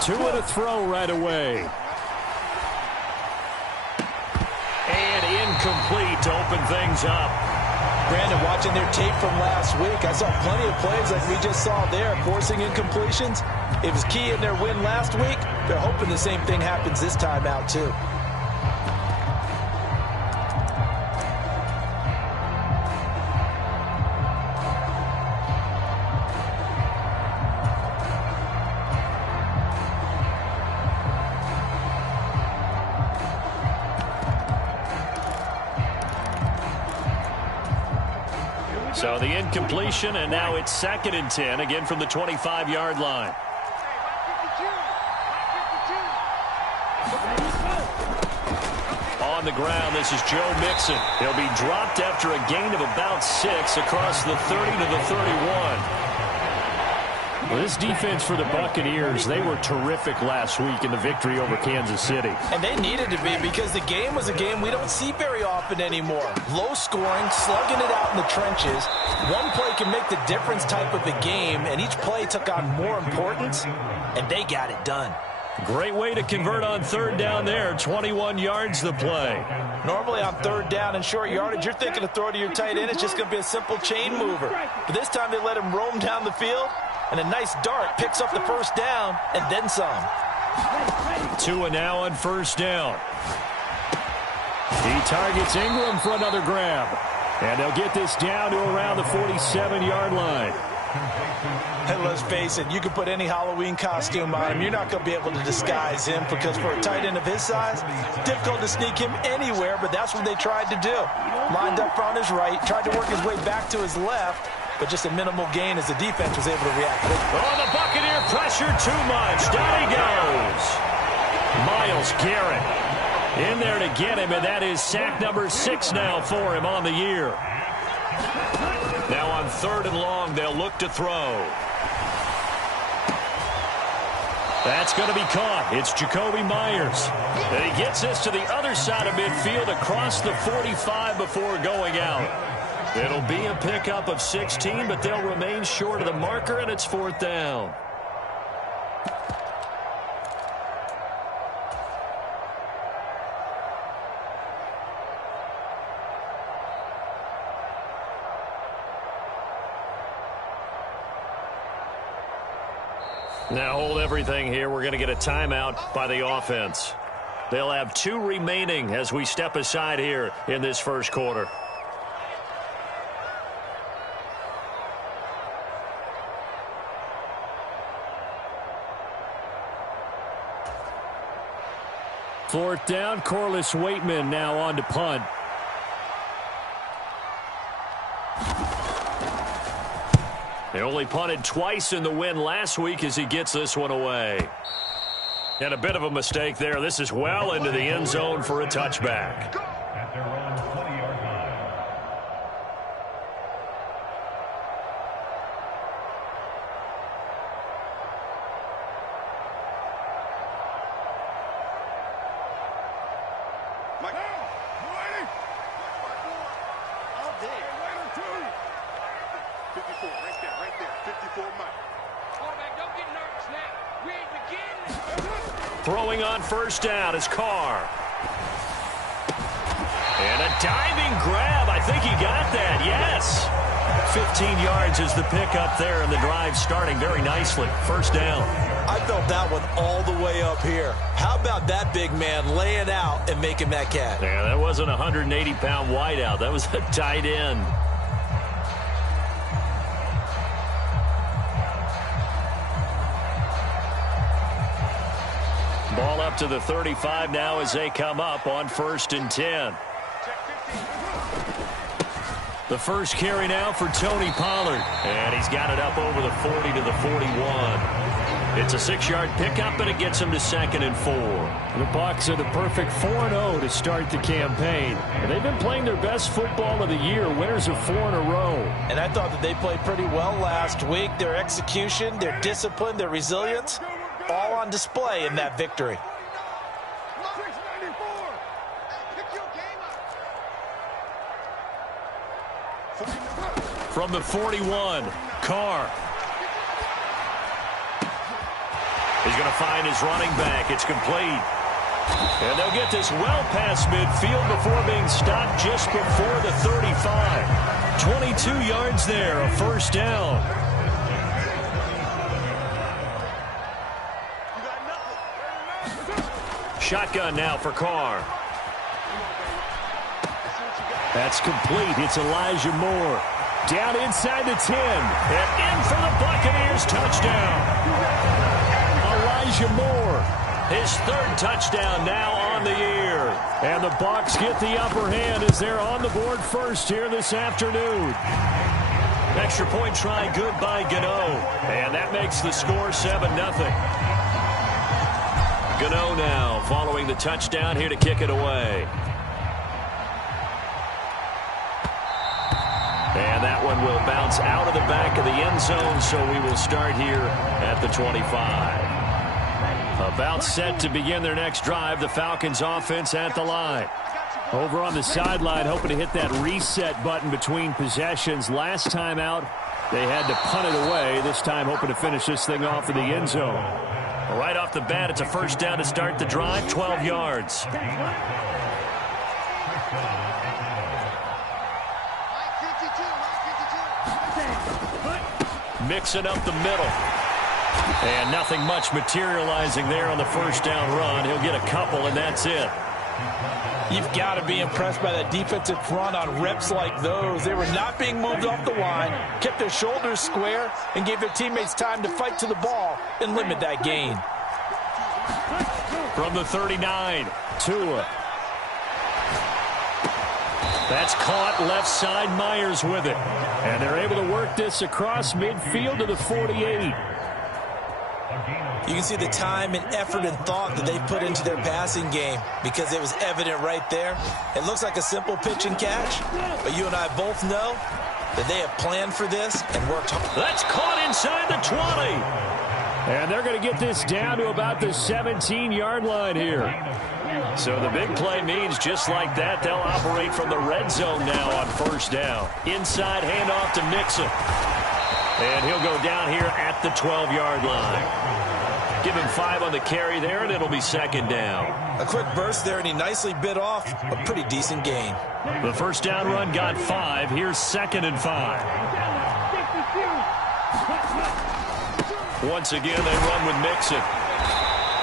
Two and a throw right away. And incomplete to open things up. Brandon, watching their tape from last week, I saw plenty of plays like we just saw there, forcing incompletions. It was key in their win last week. They're hoping the same thing happens this time out, too. So the incompletion, and now it's 2nd and 10, again from the 25-yard line. On the ground, this is Joe Mixon. He'll be dropped after a gain of about 6 across the 30 to the 31. Well, this defense for the Buccaneers, they were terrific last week in the victory over Kansas City. And they needed to be, because the game was a game we don't see very often anymore. Low scoring, slugging it out in the trenches. One play can make the difference type of a game, and each play took on more importance, and they got it done. Great way to convert on 3rd down there. 21 yards the play. Normally on 3rd down and short yardage, you're thinking to throw to your tight end. It's just going to be a simple chain mover. But this time they let him roam down the field, and a nice dart picks up the 1st down and then some. Tua now on 1st down. He targets Ingram for another grab. And they'll get this down to around the 47-yard line. And let's face it, you can put any Halloween costume on him. You're not going to be able to disguise him, because for a tight end of his size, difficult to sneak him anywhere, but that's what they tried to do. Lined up on his right, tried to work his way back to his left, but just a minimal gain as the defense was able to react quickly. Oh, the Buccaneer pressure too much. Down he goes. Myles Garrett in there to get him, and that is sack number 6 now for him on the year. Now on 3rd and long, they'll look to throw. That's going to be caught. It's Jacoby Myers. And he gets this to the other side of midfield across the 45 before going out. It'll be a pickup of 16, but they'll remain short of the marker, and it's 4th down. Now hold everything here. We're going to get a timeout by the offense. They'll have 2 remaining as we step aside here in this 1st quarter. Fourth down, Corliss Waitman now on to punt. They only punted twice in the win last week as he gets this one away. And a bit of a mistake there. This is well into the end zone for a touchback. At their own 20-yard line. Throwing on 1st down is Carr. And a diving grab. I think he got that. Yes. 15 yards is the pickup there, and the drive starting very nicely. 1st down. I felt that one all the way up here. How about that big man laying out and making that catch? Yeah, that wasn't a 180-pound wideout. That was a tight end. Ball up to the 35 now as they come up on 1st and 10. The first carry now for Tony Pollard. And he's got it up over the 40 to the 41. It's a 6-yard pickup, and it gets him to 2nd and 4. The Bucs are the perfect 4-0 to start the campaign. And they've been playing their best football of the year, winners of 4 in a row. And I thought that they played pretty well last week. Their execution, their discipline, their resilience, all on display in that victory. From the 41, Carr. He's going to find his running back. It's complete. And they'll get this well past midfield before being stopped just before the 35. 22 yards there, a first down. Shotgun now for Carr. That's complete. It's Elijah Moore. Down inside the 10. And in for the Buccaneers touchdown. Elijah Moore. His third touchdown now on the year. And the Bucs get the upper hand as they're on the board first here this afternoon. Extra point try good by Gano. And that makes the score 7-0. Gano now following the touchdown here to kick it away. And that one will bounce out of the back of the end zone, so we will start here at the 25. About set to begin their next drive, the Falcons offense at the line. Over on the sideline, hoping to hit that reset button between possessions. Last time out, they had to punt it away. This time hoping to finish this thing off in the end zone. Right off the bat, it's a first down to start the drive, 12 yards. Mixing up the middle. And nothing much materializing there on the first down run. He'll get a couple, and that's it. You've got to be impressed by that defensive front on reps like those. They were not being moved off the line, kept their shoulders square, and gave their teammates time to fight to the ball and limit that gain. From the 39, Tua. That's caught left side. Myers with it. And they're able to work this across midfield to the 48. You can see the time and effort and thought that they put into their passing game because it was evident right there. It looks like a simple pitch and catch, but you and I both know that they have planned for this and worked hard. That's caught inside the 20. And they're going to get this down to about the 17-yard line here. So the big play means just like that, they'll operate from the red zone now on first down. Inside handoff to Mixon. And he'll go down here at the 12-yard line. Give him 5 on the carry there, and it'll be second down. A quick burst there, and he nicely bit off a pretty decent gain. The first down run got 5. Here's 2nd and 5. Once again, they run with Mixon.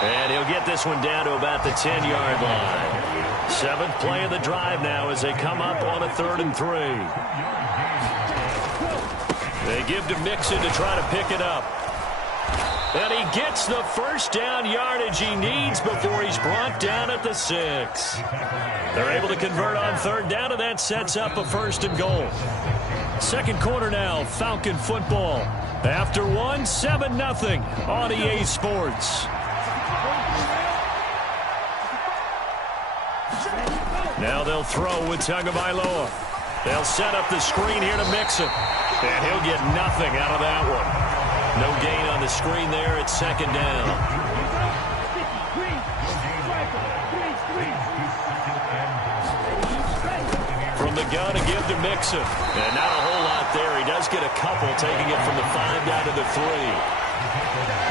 And he'll get this one down to about the 10-yard line. 7th play of the drive now as they come up on a 3rd and 3. They give to Mixon to try to pick it up. And he gets the first down yardage he needs before he's brought down at the 6. They're able to convert on 3rd down, and that sets up a 1st and goal. Second quarter now, Falcon football. After 1, 7-0 on EA Sports. Now they'll throw with Tagovailoa. They'll set up the screen here to Mixon. And he'll get nothing out of that one. No gain on the screen there. It's 2nd down. From the gun to give to Mixon. And not a whole lot there. He does get a couple, taking it from the 5 down to the 3.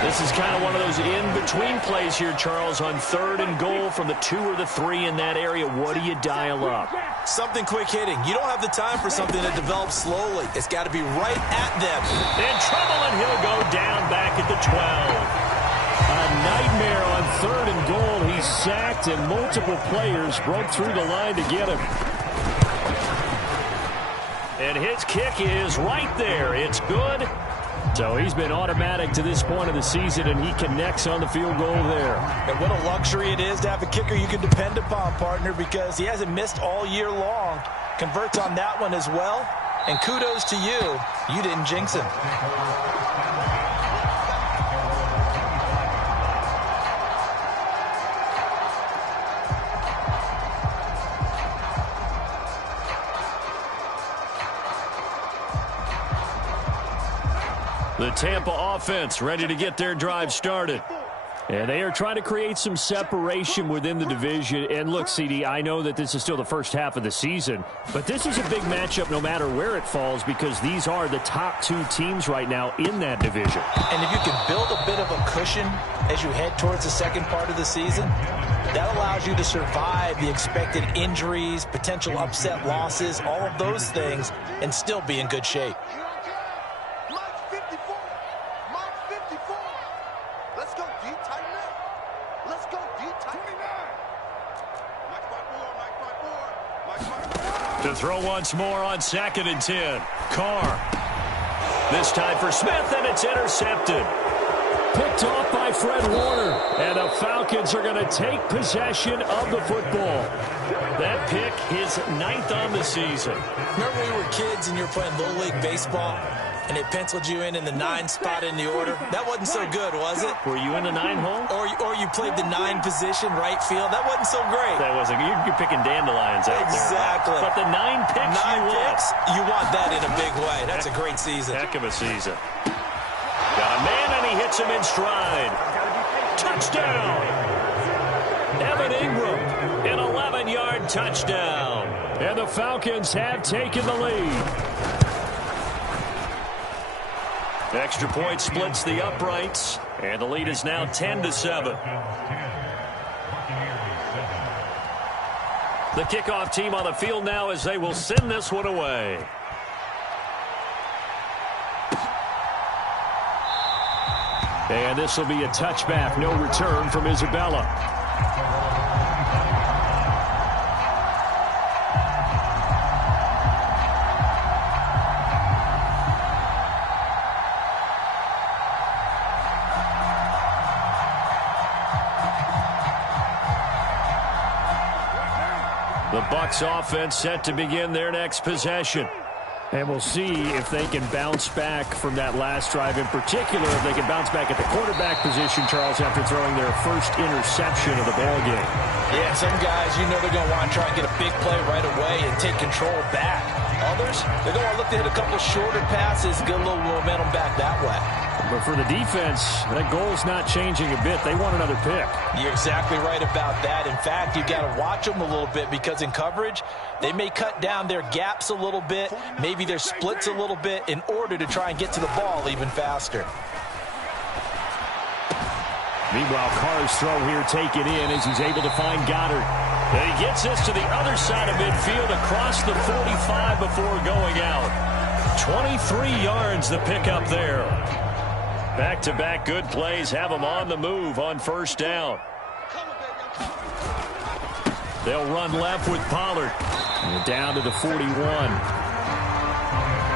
This is kind of one of those in-between plays here, Charles, on 3rd and goal from the 2 or the 3 in that area. What do you dial up? Something quick hitting. You don't have the time for something that develops slowly. It's got to be right at them. In trouble, and he'll go down back at the 12. A nightmare on 3rd and goal. He's sacked, and multiple players broke through the line to get him. And his kick is right there. It's good. So he's been automatic to this point of the season, and he connects on the field goal there. And what a luxury it is to have a kicker you can depend upon, partner, because he hasn't missed all year long. Converts on that one as well. And kudos to you. You didn't jinx him. The Tampa offense ready to get their drive started. And they are trying to create some separation within the division. And look, CD, I know that this is still the first half of the season, but this is a big matchup no matter where it falls because these are the top two teams right now in that division. And if you can build a bit of a cushion as you head towards the second part of the season, that allows you to survive the expected injuries, potential upset losses, all of those things, and still be in good shape. To throw once more on 2nd and 10. Carr. This time for Smith, and it's intercepted. Picked off by Fred Warner. And the Falcons are going to take possession of the football. That pick is 9th on the season. Remember when we were kids and you were playing Little League Baseball, and they penciled you in the 9 spot in the order? That wasn't so good, was it? Were you in the 9 hole? Or you played the 9 position, right field? That wasn't so great. That wasn't. You're picking dandelions out exactly. there. But the 9 picks you want that in a big way. That's a great season. Heck of a season. Got a man, and he hits him in stride. Touchdown! Evan Ingram, an 11-yard touchdown. And the Falcons have taken the lead. Extra point splits the uprights, and the lead is now 10-7. The kickoff team on the field now as they will send this one away. And this will be a touchback, no return from Isabella. The Bucs offense set to begin their next possession. And we'll see if they can bounce back from that last drive, in particular if they can bounce back at the quarterback position, Charles, after throwing their first interception of the ballgame. Yeah, some guys, you know they're going to want to try and get a big play right away and take control back. Others, they're going to look to hit a couple shorter passes, get a little momentum back that way. But for the defense, that goal's not changing a bit. They want another pick. You're exactly right about that. In fact, you've got to watch them a little bit because in coverage, they may cut down their gaps a little bit, maybe their splits a little bit in order to try and get to the ball even faster. Meanwhile, Carr's throw here taken in as he's able to find Goddard. And he gets this to the other side of midfield across the 45 before going out. 23 yards the pickup there. Back-to-back good plays have them on the move on first down. They'll run left with Pollard. And down to the 41.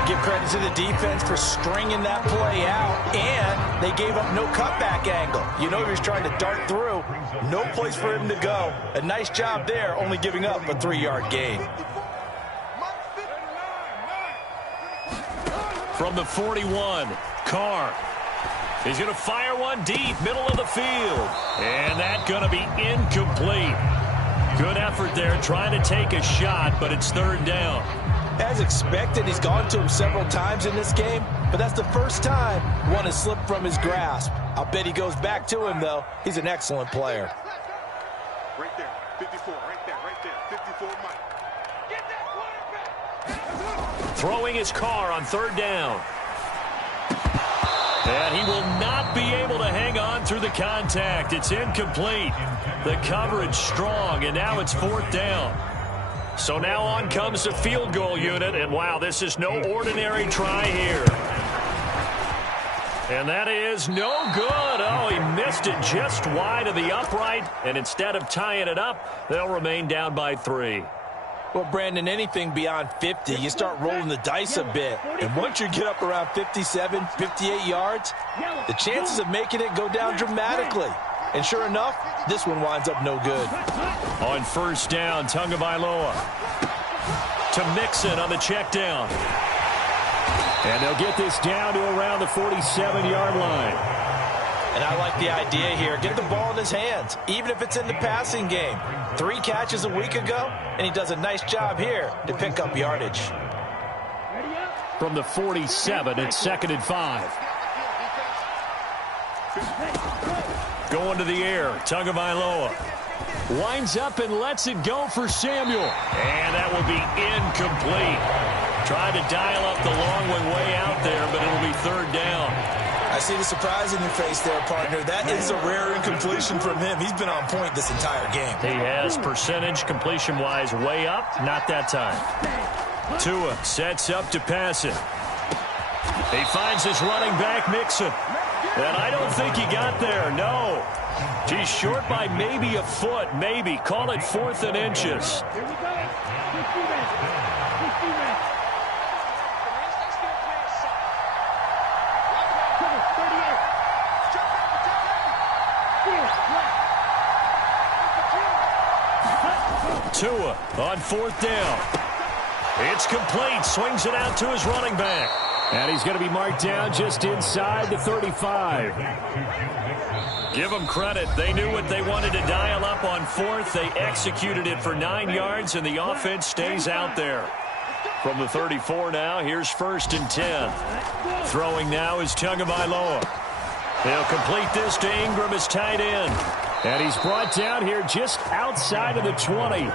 Give credit to the defense for stringing that play out, and they gave up no cutback angle. You know he was trying to dart through. No place for him to go. A nice job there, only giving up a 3-yard gain. From the 41, Carr. He's going to fire one deep, middle of the field. And that's going to be incomplete. Good effort there, trying to take a shot, but it's third down. As expected, he's gone to him several times in this game, but that's the first time one has slipped from his grasp. I'll bet he goes back to him, though. He's an excellent player. Right there, 54, right there, 54, Mike. Get that quarterback! Throwing his Carr on third down. And he will not be able to hang on through the contact. It's incomplete. The coverage strong, and now it's fourth down. So now on comes the field goal unit, and wow, this is no ordinary try here. And that is no good. Oh, he missed it just wide of the upright, and instead of tying it up, they'll remain down by 3. Well, Brandon, anything beyond 50, you start rolling the dice a bit. And once you get up around 57, 58 yards, the chances of making it go down dramatically. And sure enough, this one winds up no good. On first down, Tagovailoa to Mixon on the check down. And they'll get this down to around the 47-yard line. And I like the idea here. Get the ball in his hands, even if it's in the passing game. 3 catches a week ago, and he does a nice job here to pick up yardage. From the 47, it's 2nd and 5. Going to the air. Tagovailoa winds up and lets it go for Samuel. And that will be incomplete. Tried to dial up the long one way out there, but it'll be third down. I see the surprise in your face there, partner. That is a rare incompletion from him. He's been on point this entire game. He has percentage completion-wise way up. Not that time. Tua sets up to pass it. He finds his running back, Mixon. And I don't think he got there, no. He's short by maybe a foot, maybe. Call it 4th and inches. Tua on 4th down. It's complete. Swings it out to his running back. And he's going to be marked down just inside the 35. Give them credit. They knew what they wanted to dial up on 4th. They executed it for 9 yards, and the offense stays out there. From the 34 now, here's 1st and 10. Throwing now is Tagovailoa. He'll complete this to Ingram, his tight end. And he's brought down here just outside of the 20.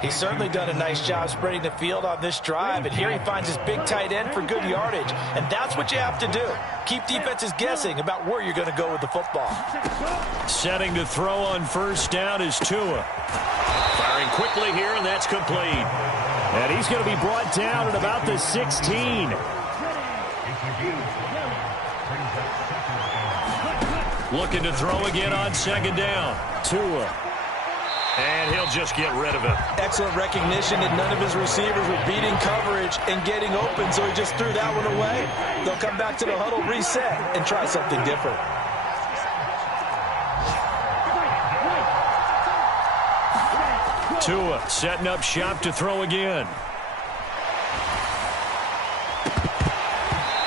He's certainly done a nice job spreading the field on this drive, and here he finds his big tight end for good yardage. And that's what you have to do. Keep defenses guessing about where you're going to go with the football. Setting to throw on 1st down is Tua. Firing quickly here, and that's complete. And he's going to be brought down at about the 16. Looking to throw again on 2nd down. Tua. And he'll just get rid of it. Excellent recognition that none of his receivers were beating coverage and getting open, so he just threw that one away. They'll come back to the huddle, reset, and try something different. Tua setting up shop to throw again.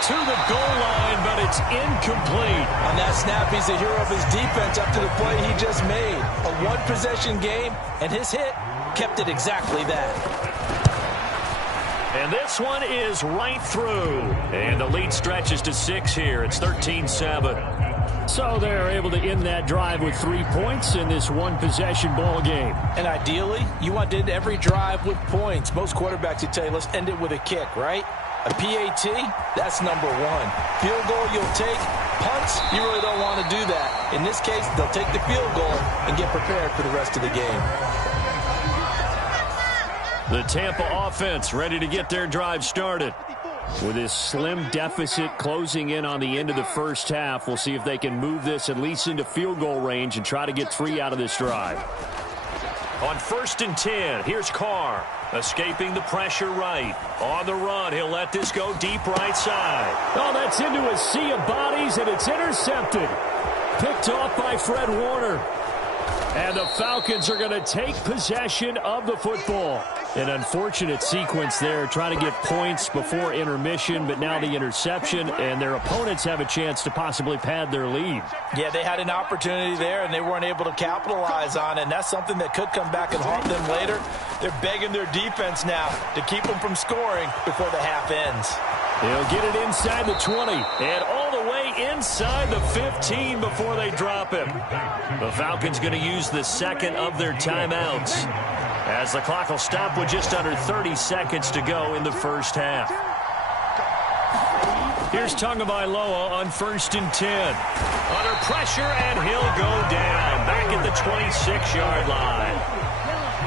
To the goal line, but it's incomplete. On that snap, he's the hero of his defense up to the play he just made. A one-possession game, and his hit kept it exactly that. And this one is right through. And the lead stretches to 6 here. It's 13-7. So they're able to end that drive with 3 points in this one-possession ball game. And ideally, you want to end every drive with points. Most quarterbacks would tell you, let's end it with a kick, right? A PAT, that's number 1. Field goal you'll take. Punts, you really don't want to do that. In this case, they'll take the field goal and get prepared for the rest of the game. The Tampa offense ready to get their drive started. With this slim deficit closing in on the end of the first half, we'll see if they can move this at least into field goal range and try to get 3 out of this drive. On 1st and 10, here's Carr. Escaping the pressure right. On the run, he'll let this go deep right side. Oh, that's into a sea of bodies, and it's intercepted. Picked off by Fred Warner. And the Falcons are going to take possession of the football. An unfortunate sequence there, trying to get points before intermission, but now the interception, and their opponents have a chance to possibly pad their lead. Yeah, they had an opportunity there, and they weren't able to capitalize on it, and that's something that could come back and haunt them later. They're begging their defense now to keep them from scoring before the half ends. They'll get it inside the 20 and all the way inside the 15 before they drop him. The Falcons going to use the second of their timeouts as the clock will stop with just under 30 seconds to go in the first half. Here's Tagovailoa on 1st and 10. Under pressure, and he'll go down back at the 26-yard line.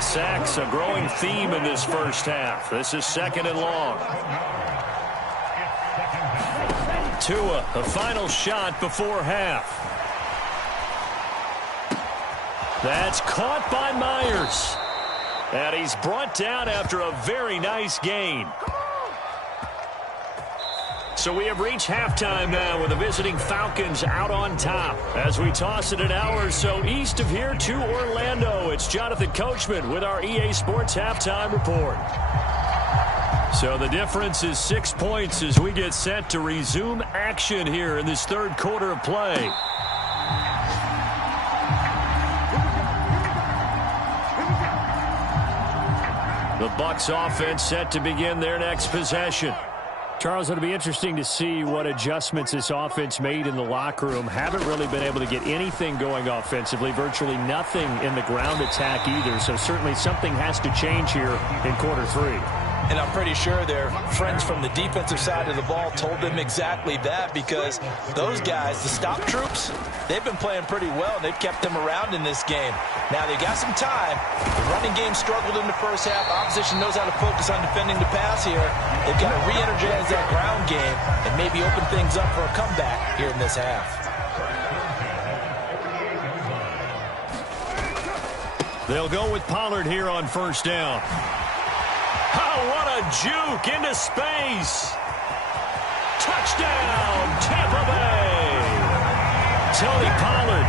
Sacks, a growing theme in this first half. This is 2nd and long. Tua, the final shot before half. That's caught by Myers. And he's brought down after a very nice gain. So we have reached halftime now with the visiting Falcons out on top. As we toss it an hour or so east of here to Orlando, it's Jonathan Coachman with our EA Sports Halftime Report. So the difference is 6 points as we get set to resume action here in this third quarter of play. The Bucs offense set to begin their next possession. Charles, it'll be interesting to see what adjustments this offense made in the locker room. Haven't really been able to get anything going offensively, virtually nothing in the ground attack either. So certainly something has to change here in quarter 3. And I'm pretty sure their friends from the defensive side of the ball told them exactly that, because those guys, the stop troops, they've been playing pretty well, and they've kept them around in this game. Now, they got some time. The running game struggled in the first half. Opposition knows how to focus on defending the pass here. They've got to re-energize that ground game and maybe open things up for a comeback here in this half. They'll go with Pollard here on first down. Oh, what a juke into space. Touchdown, Tampa Bay. Tony Pollard,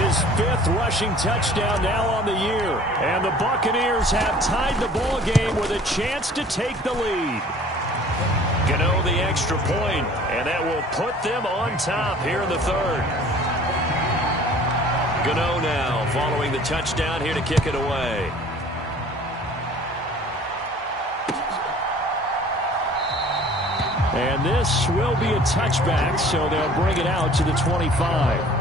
his 5th rushing touchdown now on the year. And the Buccaneers have tied the ball game with a chance to take the lead. Gano the extra point, and that will put them on top here in the 3rd. Gano now following the touchdown here to kick it away. And this will be a touchback, so they'll bring it out to the 25.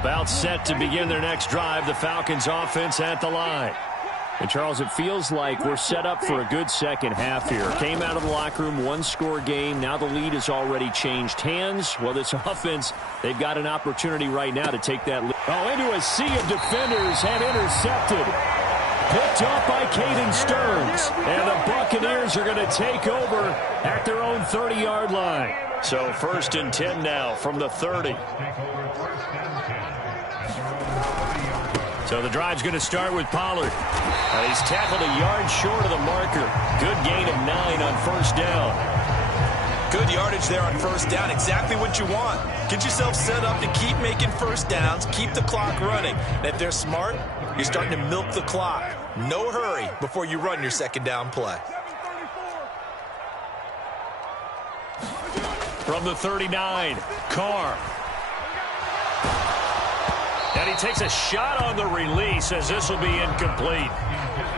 About set to begin their next drive, the Falcons offense at the line. And Charles, it feels like we're set up for a good second half here. Came out of the locker room, 1-score game. Now the lead has already changed hands. Well, this offense, they've got an opportunity right now to take that lead. Oh, into a sea of defenders and intercepted. Picked off by Caden Stearns. And the Buccaneers are going to take over at their own 30-yard line. So 1st and 10 now from the 30. So the drive's going to start with Pollard. He's tackled a yard short of the marker. Good gain of 9 on first down. Good yardage there on first down. Exactly what you want. Get yourself set up to keep making first downs, keep the clock running. And if they're smart, you're starting to milk the clock. No hurry before you run your second down play. From the 39, Carr. And he takes a shot on the release as this will be incomplete.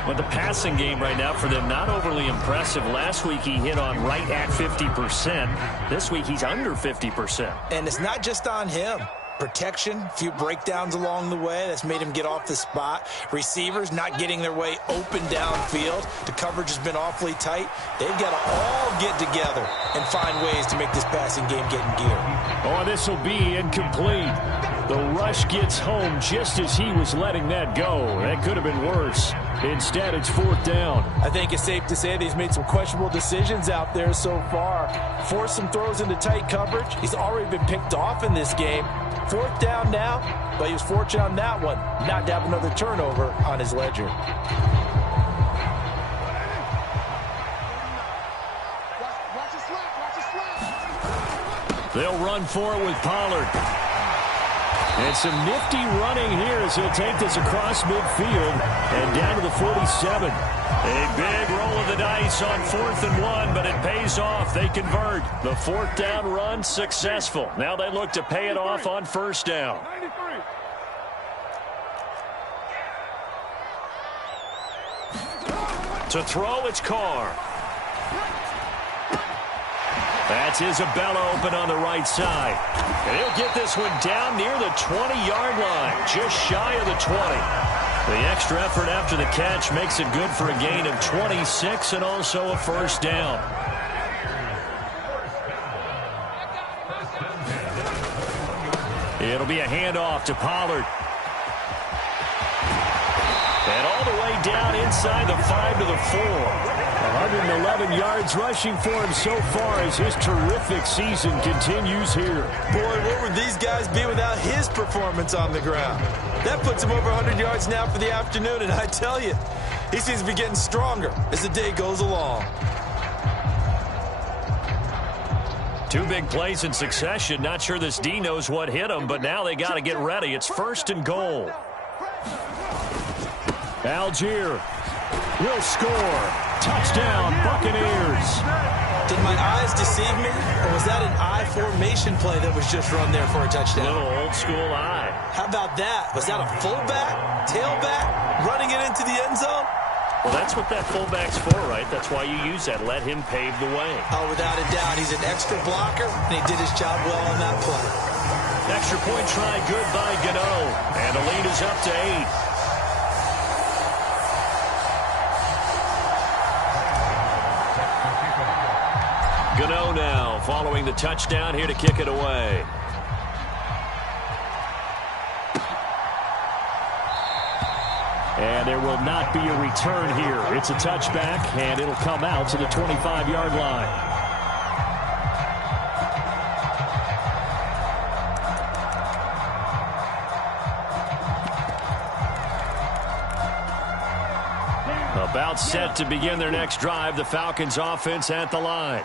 But the passing game right now for them, not overly impressive. Last week he hit on right at 50%. This week he's under 50%. And it's not just on him. Protection, a few breakdowns along the way. That's made him get off the spot. Receivers not getting their way open downfield. The coverage has been awfully tight. They've got to all get together and find ways to make this passing game get in gear. Oh, this will be incomplete. The rush gets home just as he was letting that go. That could have been worse. Instead, it's 4th down. I think it's safe to say that he's made some questionable decisions out there so far. Forced some throws into tight coverage. He's already been picked off in this game. 4th down now, but he was fortunate on that one not to have another turnover on his ledger. They'll run for it with Pollard. And some nifty running here as he'll take this across midfield and down to the 47. A big roll of the dice on 4th and 1, but it pays off. They convert. The 4th down run successful. Now they look to pay it off on first down. To throw, it's Carr. That's Isabella open on the right side. And he'll get this one down near the 20-yard line, just shy of the 20. The extra effort after the catch makes it good for a gain of 26 and also a first down. It'll be a handoff to Pollard. And all the way down inside the 5 to the 4. 111 yards rushing for him so far as his terrific season continues here. Boy, where would these guys be without his performance on the ground? That puts him over 100 yards now for the afternoon, and I tell you, he seems to be getting stronger as the day goes along. Two big plays in succession. Not sure this D knows what hit him, but now they got to get ready. It's 1st and goal. Algier will score. Touchdown, Buccaneers. Did my eyes deceive me, or was that an I formation play that was just run there for a touchdown? Little old school eye. How about that? Was that a fullback, tailback, running it into the end zone? Well, that's what that fullback's for, right? That's why you use that. Let him pave the way. Oh, without a doubt. He's an extra blocker, and he did his job well on that play. Extra point try good by Gano. And the lead is up to 8. Gano now following the touchdown here to kick it away. And there will not be a return here. It's a touchback, and it'll come out to the 25-yard line. About set to begin their next drive, the Falcons offense at the line.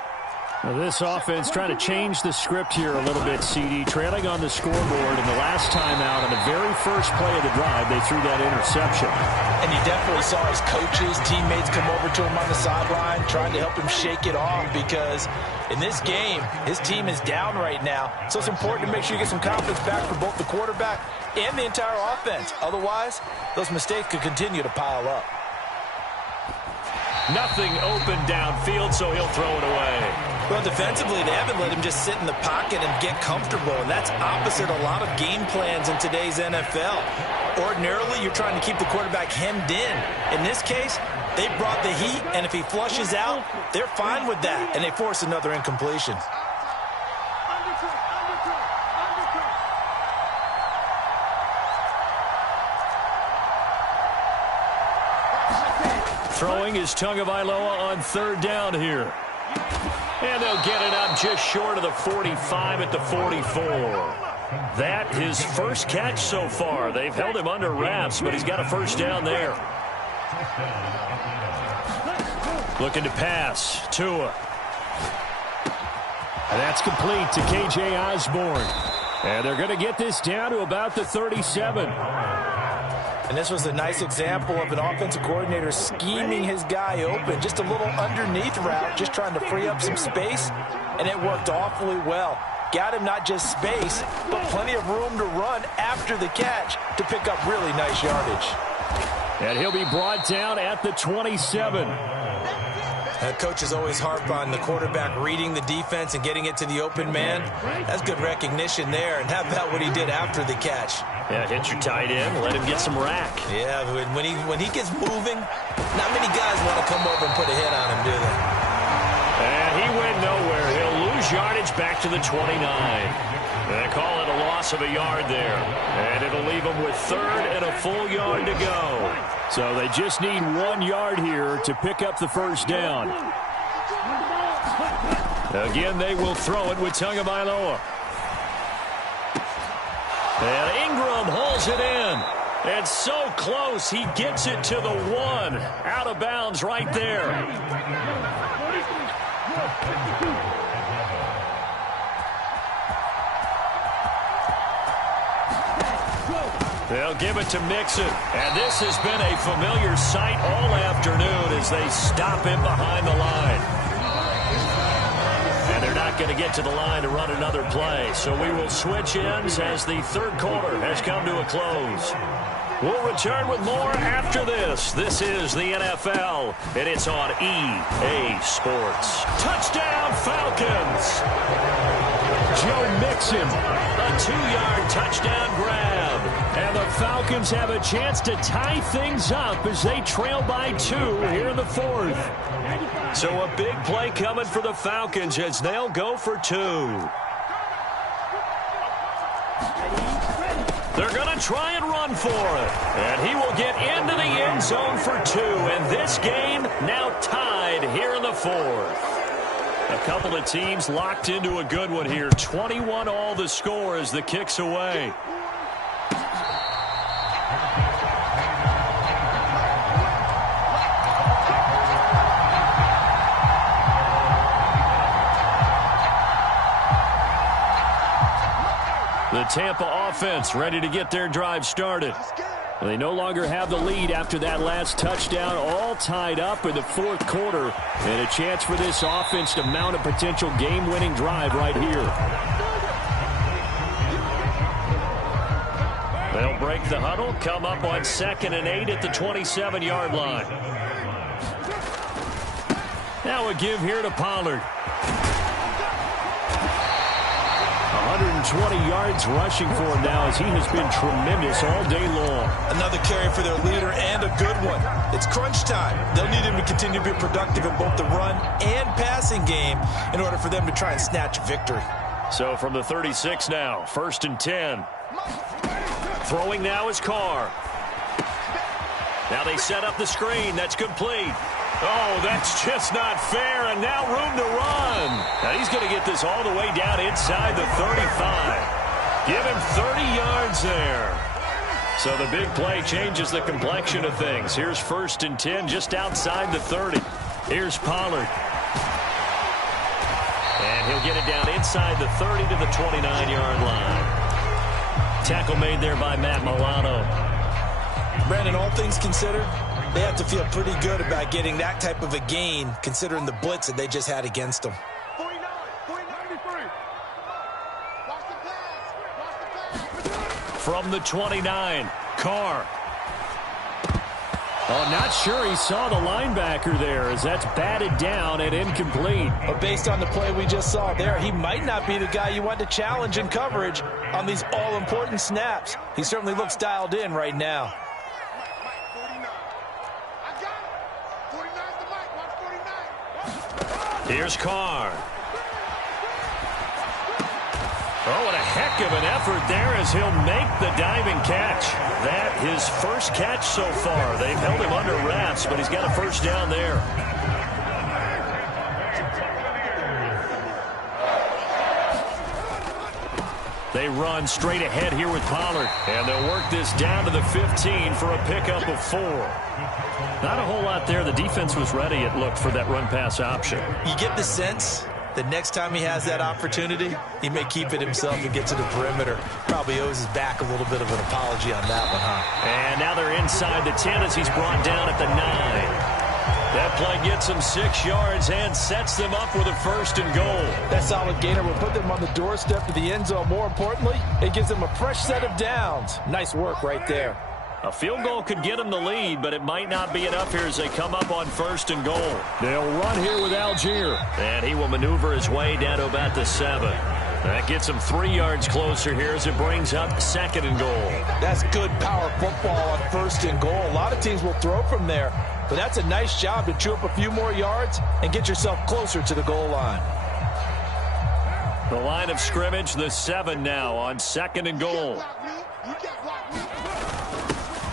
Now this offense trying to change the script here a little bit, CD. Trailing on the scoreboard, and the last time out on the very first play of the drive, they threw that interception. And you definitely saw his coaches, teammates come over to him on the sideline, trying to help him shake it off, because in this game, his team is down right now. So it's important to make sure you get some confidence back for both the quarterback and the entire offense. Otherwise, those mistakes could continue to pile up. Nothing open downfield, so he'll throw it away. Well, defensively, they haven't let him just sit in the pocket and get comfortable, and that's opposite a lot of game plans in today's NFL. Ordinarily, you're trying to keep the quarterback hemmed in. In this case, they brought the heat, and if he flushes out, they're fine with that, and they force another incompletion. Throwing is Tagovailoa on 3rd down here. And they'll get it up just short of the 45 at the 44. That his first catch so far. They've held him under wraps, but he's got a 1st down there. Looking to pass. Tua. And that's complete to K.J. Osborne. And they're going to get this down to about the 37. And this was a nice example of an offensive coordinator scheming his guy open. Just a little underneath route, just trying to free up some space, and it worked awfully well. Got him not just space, but plenty of room to run after the catch to pick up really nice yardage. And he'll be brought down at the 27. Coaches always harp on the quarterback reading the defense and getting it to the open man. That's good recognition there. And how about what he did after the catch? Yeah, hit your tight end, let him get some rack. Yeah, when he gets moving, not many guys want to come over and put a hit on him, do they? And he went nowhere. He'll lose yardage back to the 29. They call it a loss of a yard there. And it'll leave him with 3rd and a full yard to go. So they just need 1 yard here to pick up the 1st down. Again, they will throw it with Tagovailoa. And Ingram hauls it in. And so close, he gets it to the 1. Out of bounds right there. They'll give it to Mixon. And this has been a familiar sight all afternoon as they stop him behind the line. And they're not going to get to the line to run another play. So we will switch ends as the 3rd quarter has come to a close. We'll return with more after this. This is the NFL, and it's on EA Sports. Touchdown, Falcons! Joe Mixon, a 2-yard touchdown grab. And the Falcons have a chance to tie things up as they trail by 2 here in the 4th. So a big play coming for the Falcons as they'll go for 2. They're going to try and run for it. And he will get into the end zone for 2. And this game now tied here in the 4th. A couple of teams locked into a good one here. 21 all the score as the kick's away. The Tampa offense ready to get their drive started. They no longer have the lead after that last touchdown, all tied up in the fourth quarter, and a chance for this offense to mount a potential game-winning drive right here. They'll break the huddle, come up on 2nd and 8 at the 27-yard line. Now a give here to Pollard. 120 yards rushing for him now as he has been tremendous all day long. Another carry for their leader and a good one. It's crunch time. They'll need him to continue to be productive in both the run and passing game in order for them to try and snatch a victory. So from the 36 now, 1st and 10. Throwing now is Carr. Now they set up the screen. That's complete. Oh, that's just not fair, and now room to run. Now he's going to get this all the way down inside the 35. Give him 30 yards there. So the big play changes the complexion of things. Here's 1st and 10 just outside the 30. Here's Pollard. And he'll get it down inside the 30 to the 29-yard line. Tackle made there by Matt Milano. Brandon, all things considered, they have to feel pretty good about getting that type of a gain, considering the blitz that they just had against them. 49, 93. Watch the pass. From the 29, Carr. Oh, not sure he saw the linebacker there as that's batted down and incomplete. But based on the play we just saw there, he might not be the guy you want to challenge in coverage on these all-important snaps. He certainly looks dialed in right now. Here's Carr. Oh, what a heck of an effort there as he'll make the diving catch. That his first catch so far. They've held him under wraps, but he's got a first down there. They run straight ahead here with Pollard, and they'll work this down to the 15 for a pickup of 4. Not a whole lot there. The defense was ready, it looked, for that run-pass option. You get the sense that next time he has that opportunity, he may keep it himself and get to the perimeter. Probably owes his back a little bit of an apology on that one, huh? And now they're inside the 10 as he's brought down at the 9. That play gets them 6 yards and sets them up with a 1st and goal. That solid gainer will put them on the doorstep to the end zone. More importantly, it gives them a fresh set of downs. Nice work right there. A field goal could get them the lead, but it might not be enough here as they come up on 1st and goal. They'll run here with Algier. And he will maneuver his way down to about the 7. That gets him 3 yards closer here as it brings up 2nd and goal. That's good power football on 1st and goal. A lot of teams will throw from there, but that's a nice job to chew up a few more yards and get yourself closer to the goal line. The line of scrimmage, the 7 now on 2nd and goal.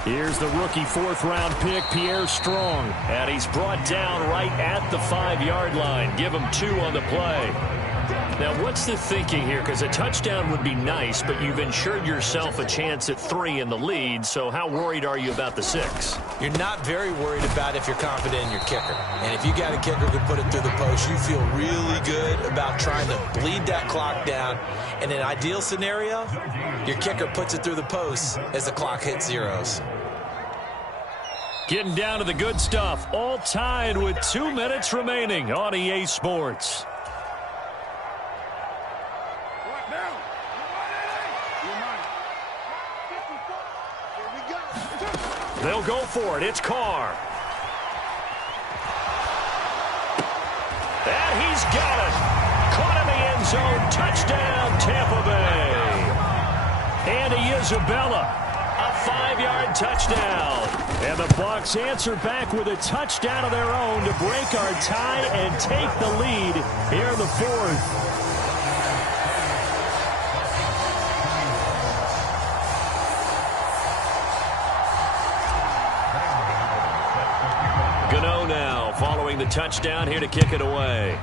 Here's the rookie 4th-round pick, Pierre Strong. And he's brought down right at the 5-yard line. Give him 2 on the play. Now, what's the thinking here? Because a touchdown would be nice, but you've ensured yourself a chance at 3 in the lead, so how worried are you about the 6? You're not very worried about if you're confident in your kicker. And if you got a kicker who can put it through the post, you feel really good about trying to bleed that clock down. In an ideal scenario, your kicker puts it through the post as the clock hits zeros. Getting down to the good stuff, all tied with 2 minutes remaining on EA Sports. They'll go for it. It's Carr. And he's got it. Caught in the end zone. Touchdown, Tampa Bay. Andy Isabella, a 5-yard touchdown. And the Bucs answer back with a touchdown of their own to break our tie and take the lead here in the 4th. Gano now following the touchdown here to kick it away.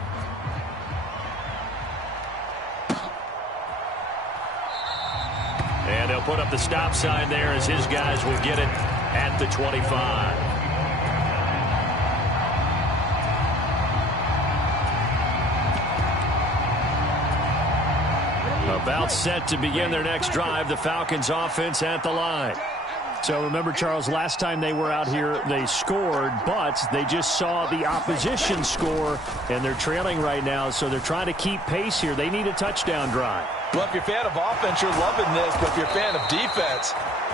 And they'll put up the stop sign there as his guys will get it at the 25. A About set to begin their next drive. The Falcons offense at the line. So remember, Charles, last time they were out here, they scored, but they just saw the opposition score, and they're trailing right now, so they're trying to keep pace here. They need a touchdown drive. Well, if you're a fan of offense, you're loving this, but if you're a fan of defense,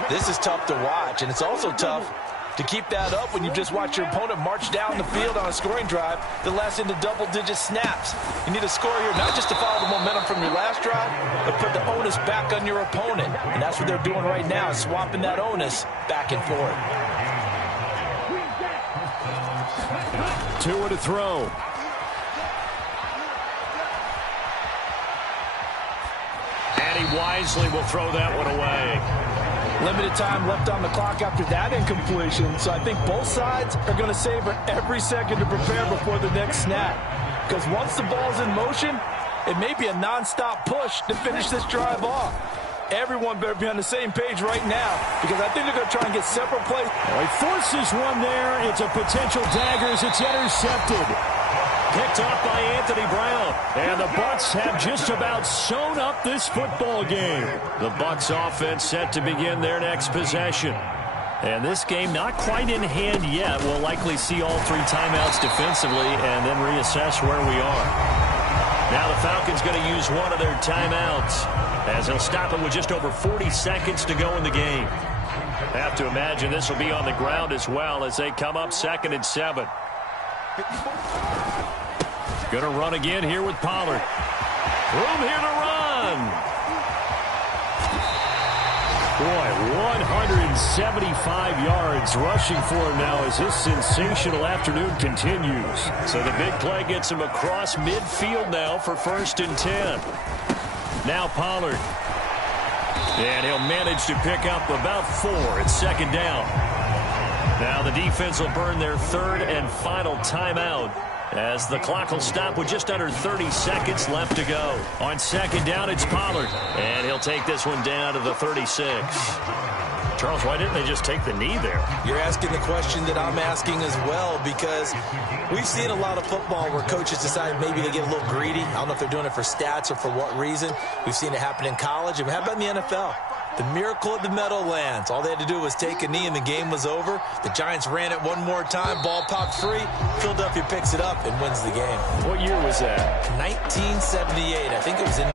this is tough to watch, and it's also tough to keep that up when you just watch your opponent march down the field on a scoring drive that lasts into double-digit snaps. You need a score here, not just to follow the momentum from your last drive, but put the onus back on your opponent. And that's what they're doing right now, swapping that onus back and forth. Tua to throw. And he wisely will throw that one away. Limited time left on the clock after that incompletion, so I think both sides are going to savor every second to prepare before the next snap. Because once the ball's in motion, it may be a nonstop push to finish this drive off. Everyone better be on the same page right now, because I think they're going to try and get several plays. Oh, he forces one there. It's a potential dagger as it's intercepted. Picked off by Anthony Brown. And the Bucs have just about sewn up this football game. The Bucs offense set to begin their next possession. And this game not quite in hand yet. We'll likely see all three timeouts defensively and then reassess where we are. Now the Falcons going to use one of their timeouts as they'll stop it with just over 40 seconds to go in the game. Have to imagine this will be on the ground as well as they come up 2nd and 7. Going to run again here with Pollard. Room here to run. Boy, 175 yards rushing for him now as this sensational afternoon continues. So the big play gets him across midfield now for 1st and 10. Now Pollard. And he'll manage to pick up about 4. It's 2nd down. Now the defense will burn their 3rd and final timeout as the clock will stop with just under 30 seconds left to go. On 2nd down, it's Pollard. And he'll take this one down to the 36. Charles, why didn't they just take the knee there? You're asking the question that I'm asking as well, because we've seen a lot of football where coaches decide maybe they get a little greedy. I don't know if they're doing it for stats or for what reason. We've seen it happen in college. And how about in the NFL? The miracle of the Meadowlands. All they had to do was take a knee and the game was over. The Giants ran it one more time. Ball popped free. Philadelphia picks it up and wins the game. What year was that? 1978. I think it was in